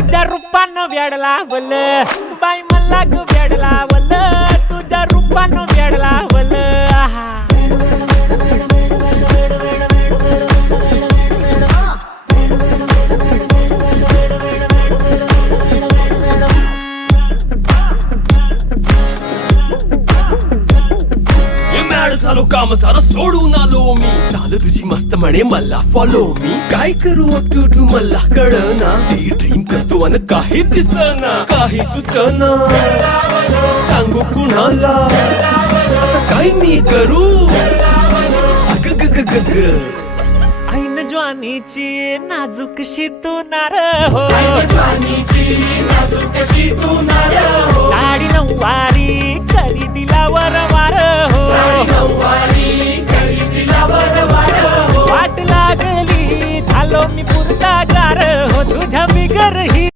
तुझ्या रूपानं वेड लावल बाई मला ग वेड लावल तुझ्या रूपानं वेड लावल आहा झालो काम सारं सोडून आलो मी चाल तुझी मस्त म्हणे मला फॉलो मी काय करू टू मला कळना ती ड्रीम करतो अन काही दिसना काही सुचना सांगू कुणाला आता काय मी करू अग ग ग ग ग ऐन ज्वानीची नाजूकशी तू नार हो साडी नऊवारी करी दिला वरवार हो वाट लागली झालो मी पुरता गार हो तुझ्या बिगर ही